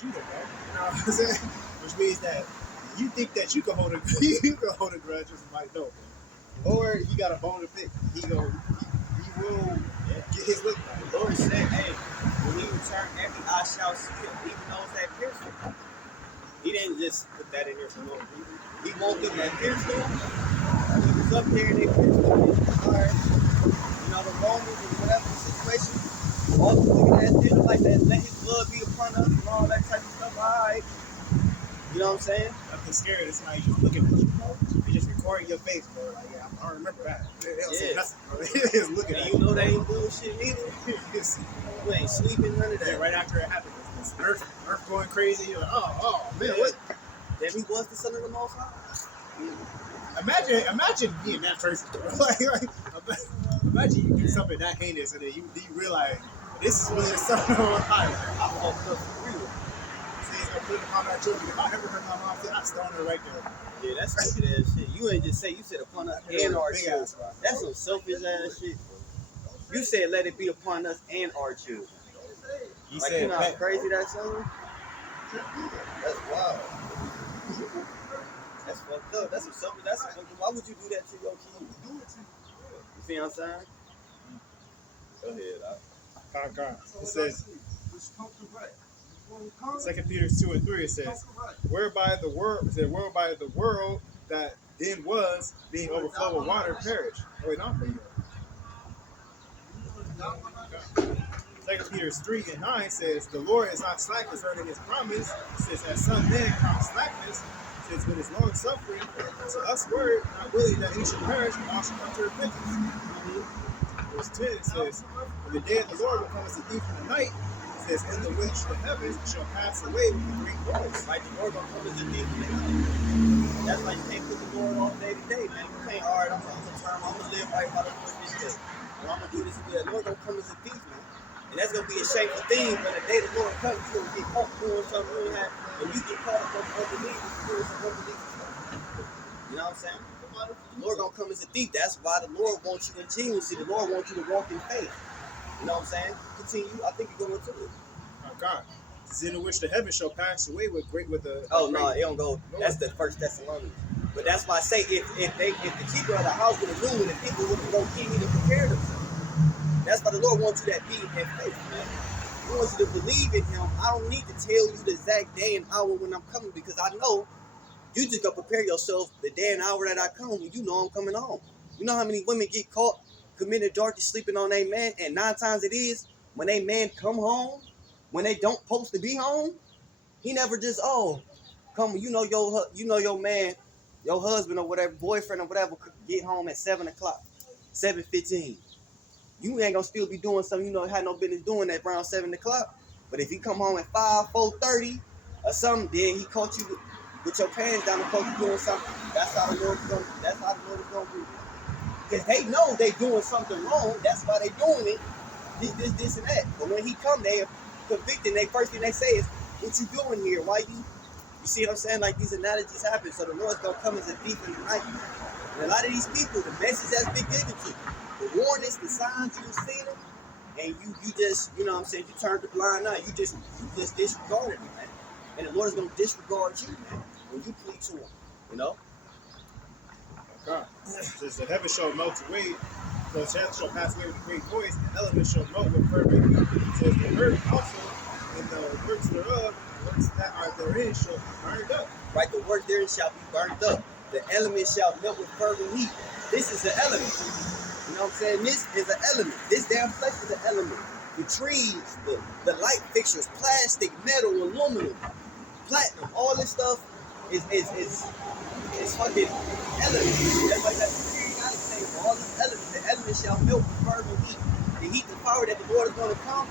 Judah, bro. You know what I'm saying? Which means that you think that you can hold a you can hold a grudge with somebody, no, bro. Or he got a bone to pick. He will get his lick back. The Lord said, hey, when he returned, every eye shall see him, even those that pierced him. He didn't just put that in there for no reason. He want them that pierced him. He was up there and they pierced him. All right. You know, the Romans and whatever the situation, all the wicked ass things like that, let his blood be upon us and all that type of stuff. All right. You know what I'm saying? Nothing scary. It's somebody just looking at you, bro. They just recording your face, bro. Like, yeah, I don't remember that. They don't say nothing, bro. They just looking at you. Know they ain't bullshit neither. You ain't sleeping, none of that. Yeah, right after it happened, this Earth going crazy. You're like, oh man, what? Then he was the son of the Most High. Imagine being that person, bro. like, imagine you do something that heinous and then you realize this is really the son of the Most High. I fucked up for real. See, he's gonna put it upon our children. If I ever heard my mom say, I stoned her right there. Yeah, that's stupid ass shit. You ain't just say you said upon us and our children. That's some selfish ass shit. You said let it be upon us and our children. You like, said, you know how crazy that sounds? That's wild. That's fucked up. That's some selfish. That's some fucked up. Why would you do that to your kids? You see what I'm saying? Go ahead. It says, 2 Peter 2:3. It says, whereby the world that then was, being overflowed with water, perished. Oh, wait, not for you. 2 Peter 3:9 says, the Lord is not slack concerning his promise. It says, as some men count slackness, since with his long suffering, to us word, not willing that he should perish, but all should come to repentance. Verse 10 says, for the day of the Lord will come as a thief in the night. It says, in the which the heavens shall pass away with a great noise. Like the Lord gonna come as a thief in the night. That's why you can't put the Lord on day to day, man. You can't, all right, I'm gonna live right by the Lord this day. Or I'm gonna do this good. The Lord gonna come as a thief, man. And that's gonna be a shameful thing when the day the Lord comes, you're gonna get caught doing something you ain't have, and you get caught up on unbelief doing some unbelief stuff. You know what I'm saying? The Lord gonna come as a thief. That's why the Lord wants you in genuineness. The Lord wants you to walk in faith. You know what I'm saying? Continue. I think you're going to it. Oh God. In which the heavens shall pass away with the. Oh no, it don't go. That's the First Thessalonians. But that's why I say if the keeper of the house would have known, the people would have go king and prepared themselves. That's why the Lord wants you to be in faith, man. He wants you to believe in Him. I don't need to tell you the exact day and hour when I'm coming because I know you just gotta prepare yourself the day and hour that I come when you know I'm coming home. You know how many women get caught committing adultery sleeping on their man, and 9 times it is when they man come home, when they don't supposed to be home, he never just come. You know your man, your husband or whatever, boyfriend or whatever, get home at 7 o'clock, 7:15. You ain't gonna still be doing something you know had no business doing at around 7 o'clock. But if he come home at 5, 4:30 or something, then he caught you with your pants down and caught you doing something. That's how the Lord is gonna do. Because they know they doing something wrong. That's why they doing it. This, and that. But when he come, they are convicted. They first thing they say is, "What you doing here? Why you?" You see what I'm saying? Like these analogies happen. So the Lord's gonna come as a thief in the night. And a lot of these people, the message that's been given to you, the warnings, the signs you've seen them, and you just, you know what I'm saying, you turn the blind eye. You just disregarded me, man. And the Lord is gonna disregard you, man, when you plead to Him. You know. God. Says the heavens shall melt away, the earth shall pass away with a great noise, and the elements shall melt with fervent heat. It says the earth also, and the works thereof, the works that are therein shall be burned up. Right, the work therein shall be burned up. The elements shall melt with fervent heat. This is an element. You know what I'm saying? This is an element. This damn flesh is an element. The trees, the light fixtures, plastic, metal, aluminum, platinum, all this stuff is fucking elements. That's why that periodic table, all these elements, the elements shall melt with fervent heat. The heat, the power that the Lord is going to come,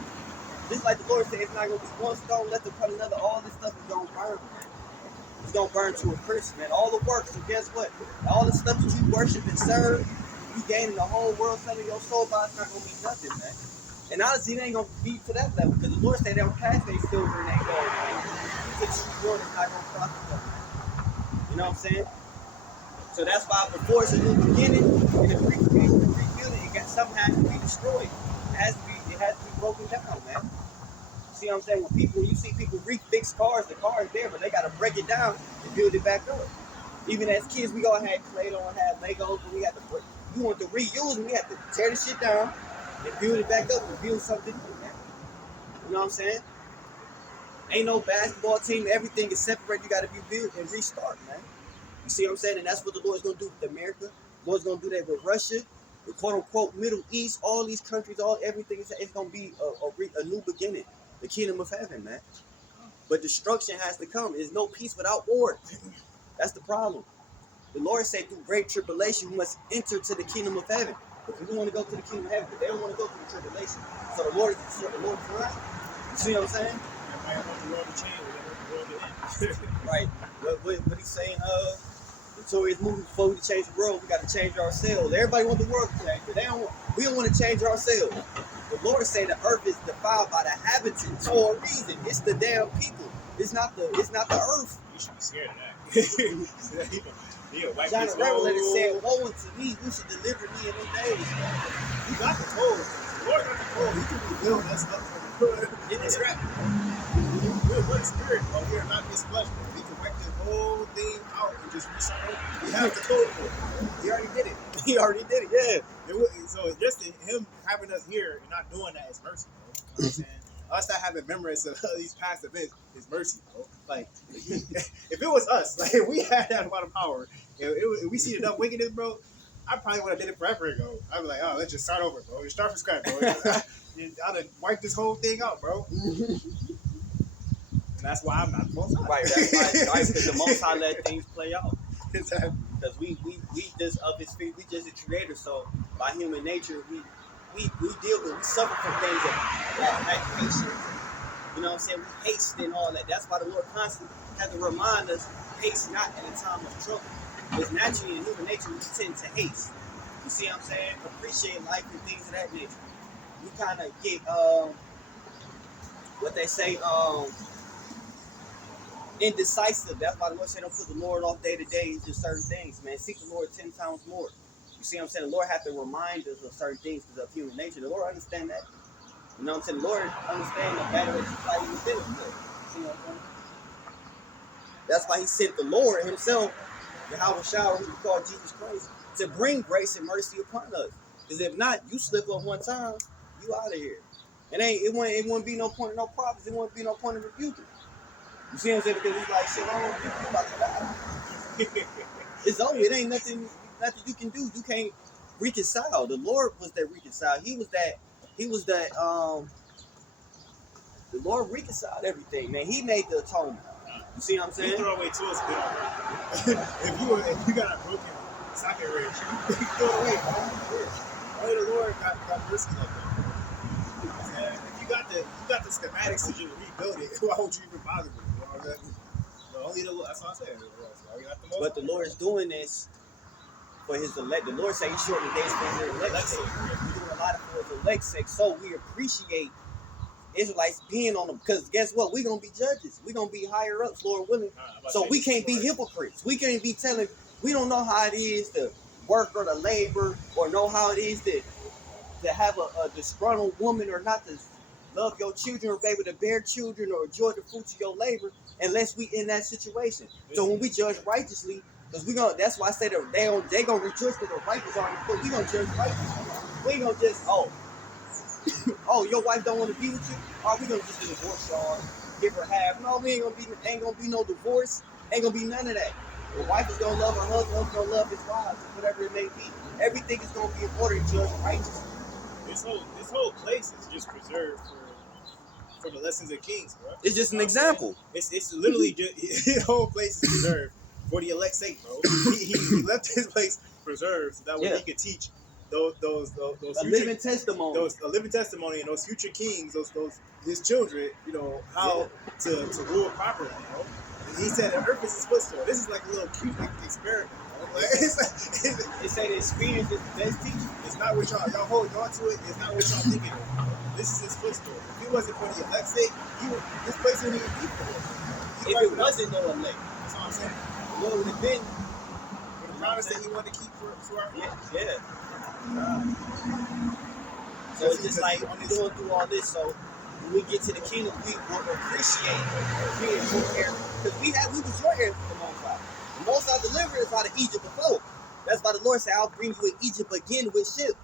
just like the Lord said, it's not going to be one stone left upon another. All this stuff is going to burn, man. It's going to burn to a crisp, man. All the works, so guess what? All the stuff that you worship and serve, you gaining the whole world, selling your soul by, it's not going to be nothing, man. And honestly, it ain't going to be to that level, because the Lord said they don't pass their silver and their gold, man. He said you it's not going to profit them, man. You know what I'm saying? So that's why before it's a new beginning, in the recreation and rebuilding, something has to be destroyed. It has to be broken down, man. See see what I'm saying? When you see people refix cars, the car is there, but they gotta break it down and build it back up. Even as kids, we all had Play-Doh and had Legos, but we had to break. You want to reuse, and we had to tear the shit down and build it back up and build something new, man. You know what I'm saying? Ain't no basketball team. Everything is separate. You got to be built and restart, man. You see what I'm saying? And that's what the Lord's going to do with America. The Lord's going to do that with Russia, the quote-unquote Middle East, all these countries, everything. It's going to be a new beginning, the kingdom of heaven, man. But destruction has to come. There's no peace without war. That's the problem. The Lord said through great tribulation, you must enter to the kingdom of heaven. But people want to go to the kingdom of heaven, but they don't want to go through the tribulation. So the Lord is right. You see what I'm saying? I want the world to change, the world to end. Right. What he's saying, Notorious movie, before we change the world, we got to change ourselves. Everybody wants the world to change, but we don't want to change ourselves. The Lord said the earth is defiled by the inhabitants for a reason. It's the damn people. It's not the earth. You should be scared of that. John the Revelator said, "Woe unto me, who should deliver me in them days?" You got the code. The Lord got the code. He can rebuild us up from the hood. It's scrap. We're one spirit, but we are not this flesh. We can wreck this whole thing out and just restart over. We have the code for it. He already did it. He already did it, yeah. So just him having us here and not doing that is mercy, bro. You know what I'm saying? Us not having memories of these past events is mercy, bro. Like, if it was us, like if we had that amount of power, if we see enough wickedness, bro, I probably would have did it forever ago. I'd be like, oh, let's just start over, bro. Just start from scratch, bro. I'd have wiped this whole thing out, bro. And that's why I'm not the Most High. Right, that's right, because the Most High let things play out. Exactly. Because we just of His feet, we just a creator. So by human nature, we suffer from things that patience. You know what I'm saying? We haste and all that. That's why the Lord constantly has to remind us, haste not in a time of trouble. Because naturally in human nature, we tend to haste. You see what I'm saying? Appreciate life and things of that nature. We kind of get, what they say, indecisive. That's why the Lord said don't put the Lord off day to day. It's just certain things, man. Seek the Lord 10 times more. You see what I'm saying? The Lord has to remind us of certain things because of human nature. The Lord understand that. You know what I'm saying? The Lord understands the battle that's fighting within us. You see what I'm saying? That's why He sent the Lord Himself, Yahweh Shah, who we call Jesus Christ, to bring grace and mercy upon us. Because if not, you slip up one time, you out of here. It wouldn't be no point in no problems. It wouldn't be no point in rebuking. You see what I'm saying? Because it's like, shit, I don't rebuke you about to die. It's over. It ain't nothing you can do. You can't reconcile. The Lord was that reconcile. He was that the Lord reconciled everything, man. He made the atonement. You see what I'm saying? You throw away tools good already. if you got a broken socket wrench, you throw it away, bro. Only the Lord got mercy like that. If you got the schematics to just rebuild it, why would you even bother with it? You know what I'm saying? But only that's what I'm saying. But the Lord is doing this for His elect. The Lord said He shortened the days for His elect's sake. He's doing a lot for His elect's sake. So we appreciate Israelites being on them. Because guess what? We're going to be judges. We're going to be higher ups, Lord willing. So we can't be hypocrites. We can't be telling, we don't know how it is to work or to labor or know how it is to have a disgruntled woman or not to love your children or be able to bear children or enjoy the fruits of your labor unless we in that situation. So when we judge righteously, because that's why I say that they gonna rejoice that the righteous are in the court. We gonna judge righteously. We ain't gonna just your wife don't want to be with you. Or we gonna just divorce y'all, give her half. No, we ain't gonna be no divorce. Ain't gonna be none of that. The wife is gonna love her husband, husband gonna love his wives, whatever it may be. Everything is gonna be in order to judge righteously. This whole place is just preserved for the lessons of kings, bro. It's just an example. It's literally just the whole place is preserved for the elect's sake, bro. He left his place preserved so that way he could teach those a living testimony. A living testimony, and those future kings, those his children, you know, how to rule properly, you know. And he said the earth is his footstool. This is like a little cute experiment. Like, they say the experience is the best teacher. It's not what y'all hold on to it. It's not what y'all thinking of. This is his footstool. If it wasn't for the elect's sake, this place wouldn't even be for him. If it wasn't no elect, that's all I'm saying. The Lord would have been. For the promise that He wanted to keep for our people. So it's just like I'm going through all this. So when we get to the kingdom, we will appreciate being your heir. Because we was your heirs for the Most High. The Most High delivered us out of Egypt before. That's why the Lord said, I'll bring you in Egypt again with ships.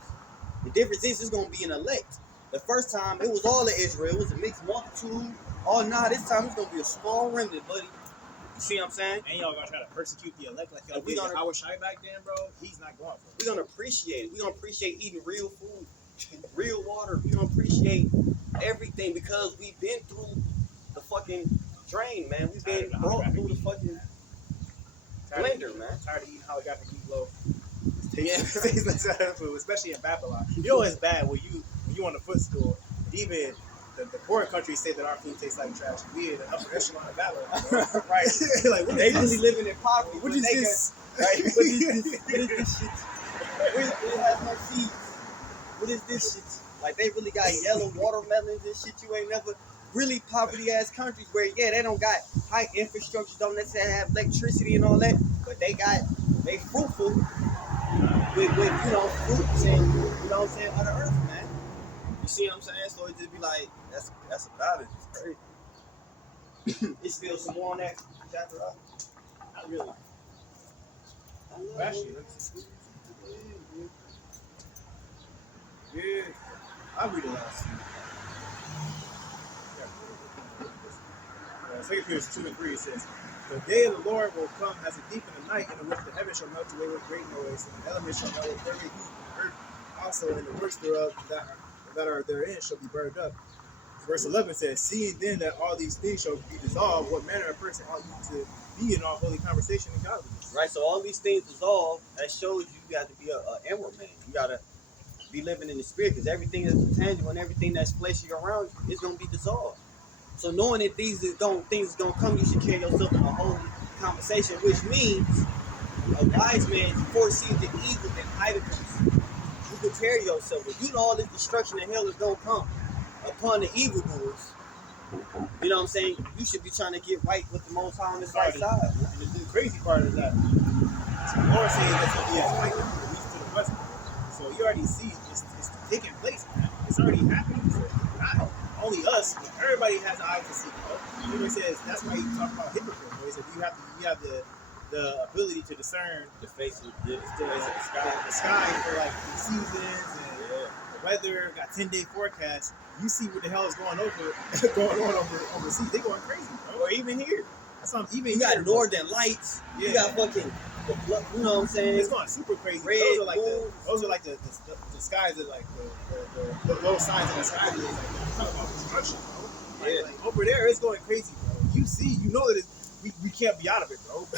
The difference is it's going to be an elect. The first time, it was all of Israel. It was a mixed multitude. Oh, nah, this time it's going to be a small remnant, buddy. You see what I'm saying? And y'all gonna try to persecute the elect like y'all we did gonna, Howard Shy back then, bro. He's not going for it. We're going to appreciate it. We're going to appreciate eating real food, real water. We're going to appreciate everything because we've been through the fucking drain, man. We've been brought through the fucking blender, man. Tired of eating holographic meatloaf. Yeah. Especially in Babylon. You know it's bad when you on the footstool. Even the poor countries say that our food tastes like trash. We in the upper echelon of Babylon, right? Like they really living in poverty. What is this? Right? What is this shit? It has no seeds. What is this shit? Like they really got yellow watermelons and shit. You ain't never really poverty ass countries where they don't got high infrastructure, don't necessarily have electricity and all that, but they fruitful with fruits and what I'm saying, other earth, man. You see what I'm saying? So it just be like that's about it. It's crazy. It's still some more on that chapter up. Not really. Actually, yeah. I'll read the last two. 2 Peter 2:3 says, the day of the Lord will come as a thief in the night, in which the heavens shall melt away with great noise, and the elements shall melt with very heat, and the earth also and the works thereof that are therein shall be burned up. Verse 11 says, seeing then that all these things shall be dissolved, what manner of person ought you to be in all holy conversation and godliness? Right, so all these things dissolve, that shows you got to be an inward man. You got to be living in the spirit, because everything that's tangible and everything that's fleshy around you is going to be dissolved. So knowing that things is going to come, you should carry yourself in a holy conversation, which means a wise man foresees the evil and idleness. You prepare yourself. If you know all this destruction and hell is going to come upon the evildoers, you know what I'm saying? You should be trying to get right with the Most High on this right side. And the crazy part is that the Lord saying that's going to be as white as the east to the west. So you already see it's taking place, man. It's already happening. So not only us, but everybody has eyes to see. You know, he says that's why he talk about hypocrites. He said you have the ability to discern The face of the sky for like the seasons and the weather. Got 10-day forecast. You see what the hell is going on overseas. They going crazy, bro. Or even here. That's not even. You got northern lights. Yeah. You got fucking. You know what I'm saying? It's going super crazy. Red, those are like the skies that like the low signs in the sky. Like, talking about destruction, bro. Like over there, it's going crazy, bro. You know that we can't be out of it, bro.